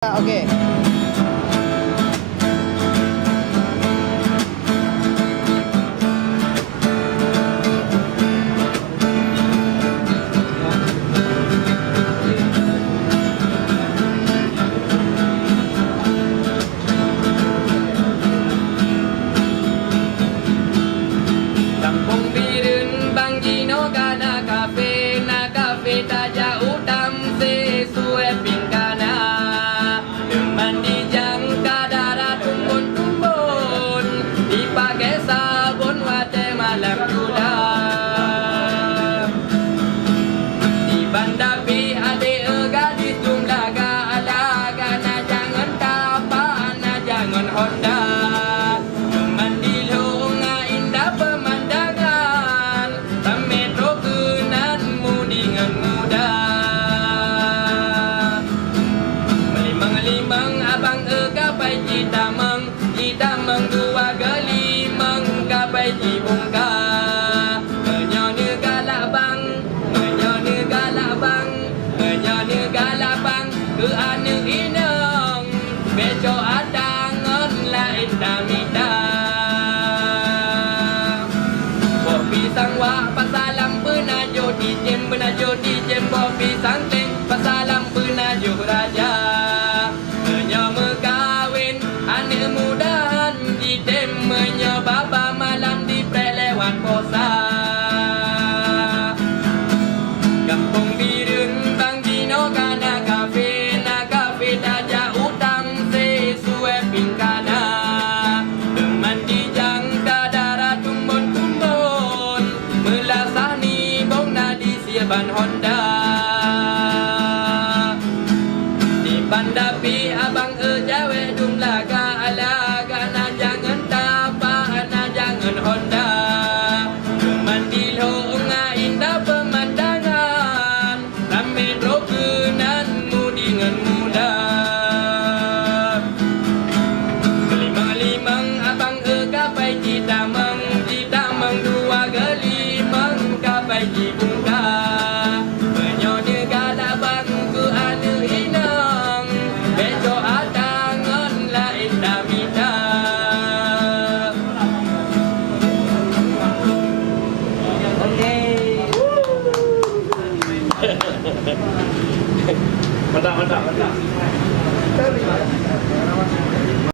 Okey. Kampung Biren Bang Gino Kana Cafe Na Cafe tak jauh dam sesuai pingkana Teman dijang kadara tumbun-tumbun Dipakai sabun wate malam juga Di Bandapi adik gadis jumlah alaga Na jangan tapak na jangan Honda Teman di lunga indah pemandangan Tak metro kenanmu dengan mudah Melimang-limang abang gapai Citameng dua gelimang gapai Cibungka Menyone galak bang Menyone galak bang Menyone galak bang Ke ane ineng Beco adangan lain damita Pisang wak pasalam penajo di jem Bopi sangteng pasalam penajo raja Menyo megawin ane mudahan di dem menyo baba malam di prelewat posa Kampung Biren Bang Gino Kana Cafe Na Cafe daja utang sesuai pingkana Teman dijang kadara tumbun-tumbun Melasah ni bong na di siaban Honda Di Bandapi abang jawe dumlaga alaga Na jangan tapak na jangan Honda Teman di longa indah pemandangan Rame rokenanmu dengan mudah Kelimang-limang abang gapai Citameng dua gelimang gapai Cibungka Menyone galak bang ke ane inang Beco adangan lain damita Okey. Mantap.